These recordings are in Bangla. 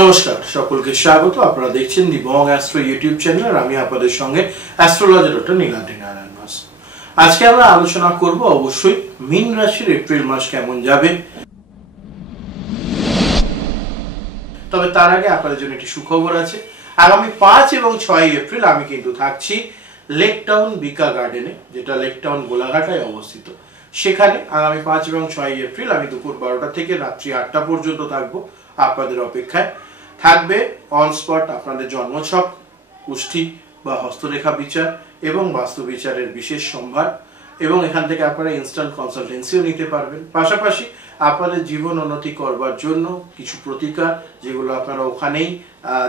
নমস্কার সকলকে স্বাগত। আপনারা দেখছেন দি বং অ্যাস্ট্রো ইউটিউব চ্যানেল আর আমি আপনাদের সঙ্গে অ্যাস্ট্রোলজার ডক্টর নীলাদ্রি নারায়ণ মাস। আজকে আমরা আলোচনা করব অবশ্যই মীন রাশির এপ্রিল মাস কেমন যাবে। তবে তার আগে আপনাদের জন্য একটি সুখবর আছে। আগামী 5 এবং 6 এপ্রিল আমি কিন্তু থাকছি লেক টাউন বিকা গার্ডেনে, যেটা লেক টাউন গোলাঘাটায় অবস্থিত। সেখানে আগামী 5 এবং 6 এপ্রিল আমি দুপুর 12টা থেকে রাত্রি 8টা পর্যন্ত থাকবো। আপনাদের অপেক্ষায় থাকবে অন স্পট আপনাদের জন্মছক, কুষ্ঠি বা হস্তরেখা বিচার এবং বাস্তু বিচারের বিশেষ সম্ভার, এবং এখান থেকে আপনারা ইনস্ট্যান্ট কনসালটেন্সিও নিতে পারবেন। পাশাপাশি আপনাদের জীবন উন্নতি করবার জন্য কিছু প্রতিকার যেগুলো আপনারা ওখানেই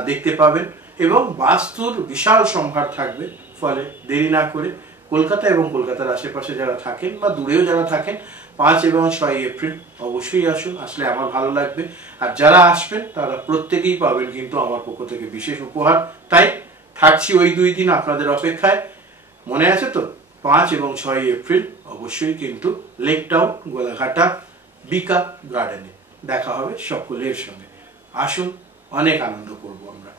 দেখতে পাবেন, এবং বাস্তুর বিশাল সম্ভার থাকবে। ফলে দেরি না করে কলকাতা এবং কলকাতার আশেপাশে যারা থাকেন বা দূরেও যারা থাকেন 5 এবং 6 এপ্রিল অবশ্যই আসুন। আসলে আমার ভালো লাগবে। আর যারা আসবেন তারা প্রত্যেকেই পাবেন কিন্তু আমার পক্ষ থেকে বিশেষ উপহার। তাই থাকছি ওই 2 দিন আপনাদের অপেক্ষায়। মনে আছে তো? 5 এবং 6 এপ্রিল অবশ্যই কিন্তু লেক টাউন গোলাঘাটা বিকা গার্ডেনে দেখা হবে সকলের সঙ্গে। আসুন, অনেক আনন্দ করব আমরা।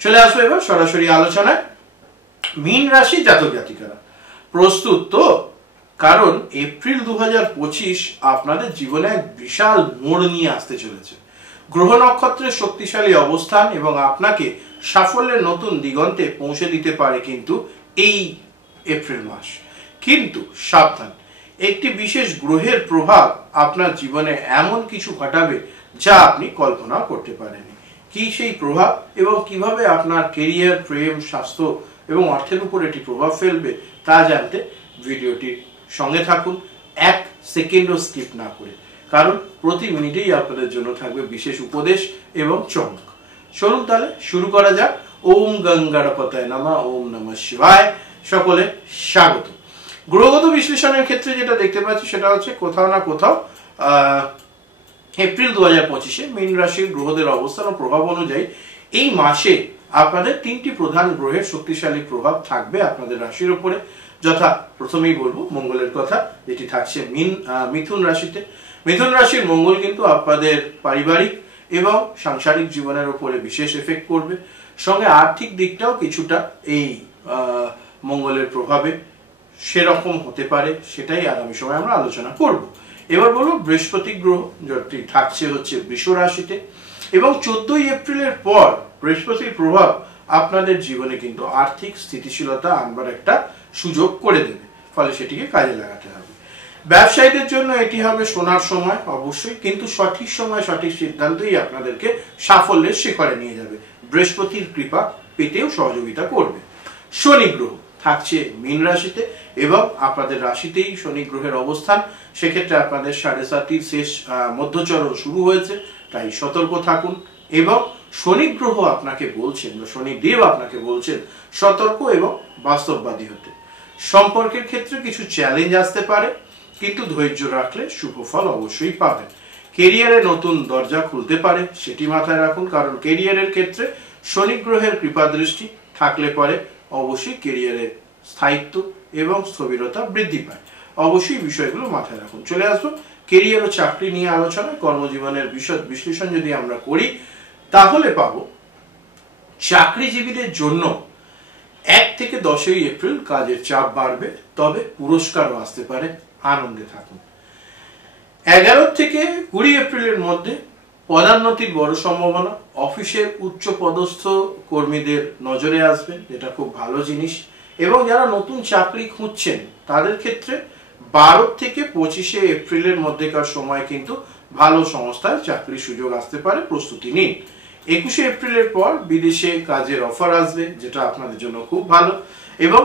চলে আসবো এবার সরাসরি আলোচনায়। মীন রাশি জাতক জাতিকারা প্রস্তুত তো? কারণ এপ্রিল 2025 আপনাদের জীবনে এক বিশাল মোড় নিয়ে আসতে চলেছে। গ্রহ নক্ষত্রের শক্তিশালী অবস্থান এবং আপনাকে সাফল্যের নতুন দিগন্তে পৌঁছে দিতে পারে কিন্তু এই এপ্রিল মাস। কিন্তু সাবধান, একটি বিশেষ গ্রহের প্রভাব আপনার জীবনে এমন কিছু ঘটাবে যা আপনি কল্পনা করতে পারেননি। কি সেই প্রভাব এবং কিভাবে আপনার কেরিয়ার, প্রেম, স্বাস্থ্য এবং অর্থের উপর এটি প্রভাব ফেলবে তা জানতে ভিডিওটির সঙ্গে থাকুন, 1 সেকেন্ডও স্কিপ না করে, কারণ প্রতি মিনিটেই আপনাদের জন্য থাকবে বিশেষ উপদেশ এবং চমক। চলুন তাহলে শুরু করা যাক। ওম গঙ্গাড়পতায় নমঃ, ওম নমঃ শিবায়। সকলে স্বাগত। গ্রহগত বিশ্লেষণের ক্ষেত্রে যেটা দেখতে পাচ্ছি সেটা হচ্ছে কোথাও না কোথাও এপ্রিল 2025-এ মীন রাশির গ্রহদের অবস্থান ও প্রভাব অনুযায়ী এই মাসে আপনাদের 3টি প্রধান গ্রহের শক্তিশালী প্রভাব থাকবে আপনাদের রাশির উপরে। যথা প্রথমেই বলবো মঙ্গলের কথা, যেটি থাকছে মিথুন রাশিতে। মিথুন রাশির মঙ্গল কিন্তু আপনাদের পারিবারিক এবং সাংসারিক জীবনের উপরে বিশেষ এফেক্ট করবে। সঙ্গে আর্থিক দিকটাও কিছুটা এই মঙ্গলের প্রভাবে সেরকম হতে পারে, সেটাই আগামী সময় আমরা আলোচনা করব। এবার বলবো বৃহস্পতি গ্রহ, যেটি থাকছে হচ্ছে বৃষ রাশিতে, এবং 14 এপ্রিলের পর বৃহস্পতির প্রভাব আপনাদের জীবনে কিন্তু আর্থিক স্থিতিশীলতা আনবার একটা সুযোগ করে দেবে। ফলে সেটিকে কাজে লাগাতে হবে। ব্যবসায়ীদের জন্য এটি হবে সোনার সময় অবশ্যই, কিন্তু সঠিক সময় সঠিক সিদ্ধান্তই আপনাদেরকে সাফল্যের শিখরে নিয়ে যাবে। বৃহস্পতির কৃপা পেতেও সহযোগিতা করবে। শনি গ্রহ থাকছে মীন রাশিতে এবং আপনাদের রাশিতেই শনি গ্রহের অবস্থান। সেক্ষেত্রে আপনাদের 7.5 শেষ মধ্যচরণ শুরু হয়েছে, তাই সতর্ক থাকুন। এবং শনি গ্রহ আপনাকে বলছেন বা শনিদেব আপনাকে বলছেন সতর্ক এবং বাস্তববাদী হতে। সম্পর্কের ক্ষেত্রে কিছু চ্যালেঞ্জ আসতে পারে, কিন্তু ধৈর্য রাখলে শুভ ফল অবশ্যই পাবেন। কেরিয়ারে নতুন দরজা খুলতে পারে, সেটি মাথায় রাখুন, কারণ কেরিয়ারের ক্ষেত্রে শনি গ্রহের কৃপা দৃষ্টি থাকলে পরে অবশ্যই কেরিয়ারের স্থায়িত্ব এবং স্থবিরতা বৃদ্ধি পায়। অবশ্যই বিষয়গুলো মাথায় রাখুন। চলে আসবো কেরিয়ার ও চাকরি নিয়ে আলোচনা। কর্মজীবনের বিশদ বিশ্লেষণ যদি আমরা করি তাহলে পাবো চাকরিজীবীদের জন্য 1 থেকে 10 এপ্রিল কাজের চাপ বাড়বে, তবে পুরস্কারও আসতে পারে। আনন্দে থাকুন। 11 থেকে 20 এপ্রিলের মধ্যে পদোন্নতির বড় সম্ভাবনা। অফিসের উচ্চ পদস্থ কর্মীদের নজরে আসবে, যেটা খুব ভালো জিনিস। এবং যারা নতুন চাকরি খুঁজছেন তাদের ক্ষেত্রে 12 থেকে 25 এপ্রিলের মধ্যেকার সময় কিন্তু ভালো সংস্থায় চাকরির সুযোগ আসতে পারে, প্রস্তুতি নিন। 21 এপ্রিলের পর বিদেশে কাজের অফার আসবে, যেটা আপনাদের জন্য খুব ভালো। এবং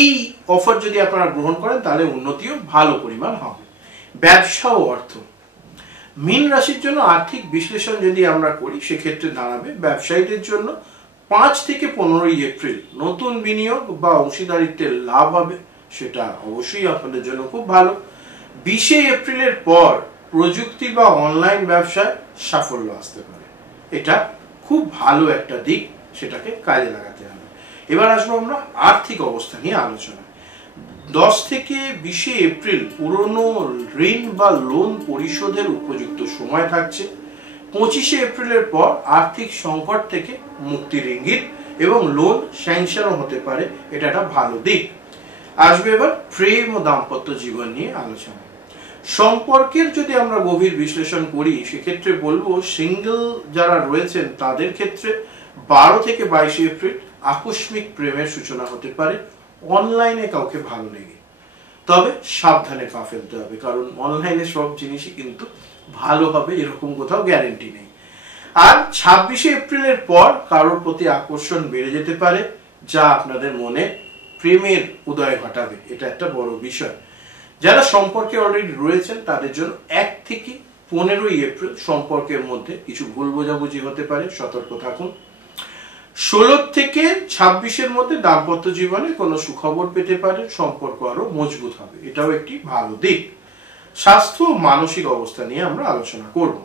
এই অফার যদি আপনারা গ্রহণ করেন তাহলে উন্নতিও ভালো পরিমাণ হবে। ব্যবসা ও অর্থ, মীন রাশির জন্য আর্থিক বিশ্লেষণ যদি আমরা করি সেক্ষেত্রে দাঁড়াবে ব্যবসায়ীদের জন্য 5 থেকে 15 এপ্রিল নতুন বিনিয়োগ বা অংশীদারিত্বের লাভ হবে, সেটা অবশ্যই আপনাদের জন্য খুব ভালো। 20 এপ্রিলের পর প্রযুক্তি বা অনলাইন ব্যবসায় সাফল্য আসতে পারে, এটা খুব ভালো একটা দিক, সেটাকে কাজে লাগাতে হবে। এবার আসবো আমরা আর্থিক অবস্থা নিয়ে আলোচনা। 10 থেকে 20 এপ্রিল পুরনো ঋণ বা লোন পরিশোধের উপযুক্ত সময় থাকছে। 25 এপ্রিলের পর আর্থিক সংকট থেকে মুক্তির ইঙ্গিত এবং লোন স্যাংশনও হতে পারে, এটা একটা ভালো দিক। আসবে এবার প্রেম ও দাম্পত্য জীবন নিয়ে আলোচনা। সম্পর্কের যদি আমরা গভীর বিশ্লেষণ করি সেক্ষেত্রে বলবো সিঙ্গেল যারা রয়েছেন তাদের ক্ষেত্রে 12 থেকে 22 এপ্রিল আকস্মিক প্রেমের সূচনা হতে পারে অনলাইনে কাউকে ভালো লেগে। তবে সাবধানে পা ফেলতে হবে, কারণ অনলাইনে সব জিনিসই কিন্তু ভালো হবে এরকম কোথাও গ্যারেন্টি নেই। আর 26 এপ্রিলের পর কারোর প্রতি আকর্ষণ বেড়ে যেতে পারে, যা আপনাদের মনে প্রেমের উদয় ঘটাবে, এটা একটা বড় বিষয়। যারা সম্পর্কে অলরেডি রয়েছেন তাদের জন্য 1 থেকে 15 এপ্রিল সম্পর্কের মধ্যে কিছু ভুল বোঝাবুঝি হতে পারে, সতর্ক থাকুন। 16 থেকে 26-এর মধ্যে দাম্পত্য জীবনে কোনো সুখবর পেতে পারে, সম্পর্ক আরো মজবুত হবে, এটাও একটি ভালো দিক। স্বাস্থ্য ও মানসিক অবস্থা নিয়ে আমরা আলোচনা করব।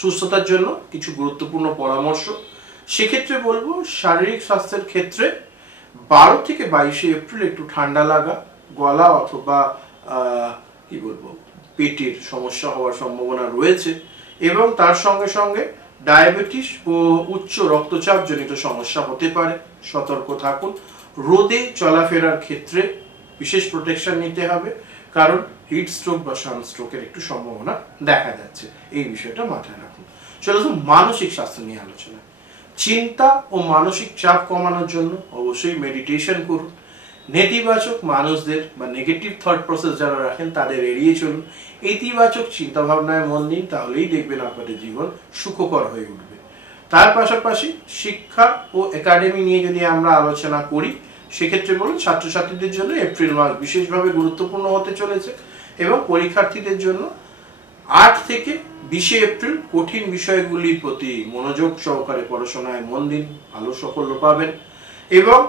সুস্থতার জন্য কিছু গুরুত্বপূর্ণ পরামর্শ, সেক্ষেত্রে বলবো শারীরিক স্বাস্থ্যের ক্ষেত্রে 12 থেকে 22 এপ্রিল একটু ঠান্ডা লাগা, গলা অথবা কি বলবো পেটের সমস্যা হওয়ার সম্ভাবনা রয়েছে, এবং তার সঙ্গে সঙ্গে ডায়াবেটিস ও উচ্চ রক্তচাপ জনিত সমস্যা হতে পারে, সতর্ক থাকুন। রোদে চলাফেরার ক্ষেত্রে বিশেষ প্রোটেকশন নিতে হবে, কারণ হিট স্ট্রোক বা সানস্ট্রোকের একটু সম্ভাবনা দেখা যাচ্ছে, এই বিষয়টা মাথায় রাখুন। চলো মানসিক স্বাস্থ্য নিয়ে আলোচনা। চিন্তা ও মানসিক চাপ কমানোর জন্য অবশ্যই মেডিটেশন করুন। নেতিবাচক মানুষদের বা নেগেটিভ থট প্রসেস যারা রাখেন তাদের এড়িয়ে চলুন। ইতিবাচক চিন্তা ভাবনায় মন দিন, তাহলেই দেখবেন আপনাদের জীবন সুখকর হয়ে উঠবে। তার পাশাপাশি শিক্ষা ও একাডেমি নিয়ে যদি আমরা আলোচনা করি সেক্ষেত্রে বলুন ছাত্রছাত্রীদের জন্য এপ্রিল মাস বিশেষভাবে গুরুত্বপূর্ণ হতে চলেছে, এবং পরীক্ষার্থীদের জন্য 8 থেকে 20 এপ্রিল কঠিন বিষয়গুলির প্রতি মনোযোগ সহকারে পড়াশোনায় মন দিন, ভালো সাফল্য পাবেন। এবং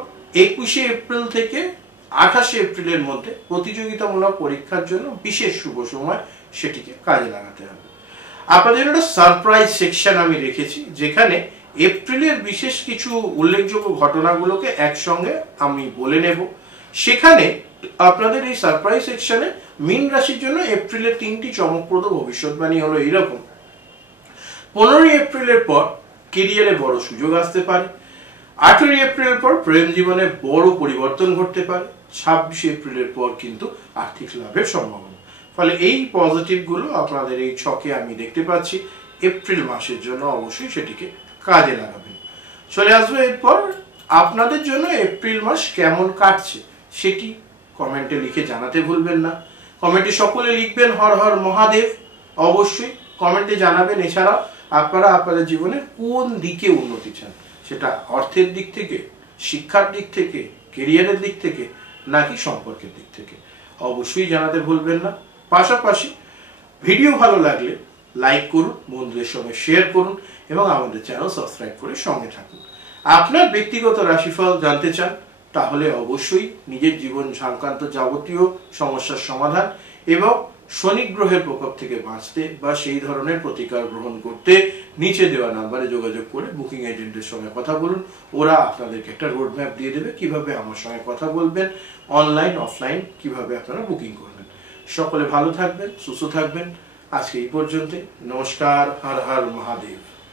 21 এপ্রিল থেকে 28 এপ্রিলের মধ্যে প্রতিযোগিতামূলক পরীক্ষার জন্য বিশেষ শুভ সময়, সেটিকে কাজে লাগাতে হবে। আপনাদের একটা সারপ্রাইজ সেকশন আমি রেখেছি, যেখানে এপ্রিলের বিশেষ কিছু উল্লেখযোগ্য ঘটনাগুলোকে একসঙ্গে আমি বলে নেব। সেখানে আপনাদের এই সারপ্রাইজ সেকশনে মীন রাশির জন্য এপ্রিলের 3টি চমকপ্রদ ভবিষ্যৎবাণী হলো এইরকম। 15 এপ্রিলের পর কেরিয়ারে বড় সুযোগ আসতে পারে। 18 এপ্রিলের পর প্রেম জীবনে বড় পরিবর্তন ঘটতে পারে। 26 এপ্রিলের পর কিন্তু আর্থিক লাভের সম্ভাবনা। ফলে এই পজিটিভ গুলো আপনাদের এই ছকে আমি দেখতে পাচ্ছি। এপ্রিল মাসের জন্য অবশ্যই সেটিকে কাজে লাগাবেন। চলে আসবো এরপর আপনাদের জন্য এপ্রিল মাস কেমন কাটছে সেটি কমেন্টে লিখে জানাতে ভুলবেন না। কমেন্টে সকলে লিখবেন হর হর মহাদেব, অবশ্যই কমেন্টে জানাবেন। এছাড়া আপনারা আপনাদের জীবনে কোন দিকে উন্নতি চান, সেটা অর্থের দিক থেকে, শিক্ষার দিক থেকে, ক্যারিয়ারের দিক থেকে, নাকি সম্পর্কের দিক থেকে, অবশ্যই জানাতে ভুলবেন না। পাশাপাশি ভিডিও ভালো লাগলে লাইক করুন, বন্ধুদের সঙ্গে শেয়ার করুন এবং আমাদের চ্যানেল সাবস্ক্রাইব করে সঙ্গে থাকুন। আপনার ব্যক্তিগত রাশিফল জানতে চান তাহলে অবশ্যই নিজের জীবন সংক্রান্ত যাবতীয় সমস্যার সমাধান এবং শনি গ্রহের প্রকোপ থেকে বাঁচতে বা সেই ধরনের প্রতিকার গ্রহণ করতে নিচে দেওয়া নাম্বারে যোগাযোগ করে বুকিং এজেন্টের সঙ্গে কথা বলুন। ওরা আপনাদেরকে একটা রোড ম্যাপ দিয়ে দেবে কিভাবে আমার সঙ্গে কথা বলবেন, অনলাইন অফলাইন কিভাবে আপনারা বুকিং করবেন। সকলে ভালো থাকবেন, সুস্থ থাকবেন। আজকে এই পর্যন্ত। নমস্কার, হর হর মহাদেব।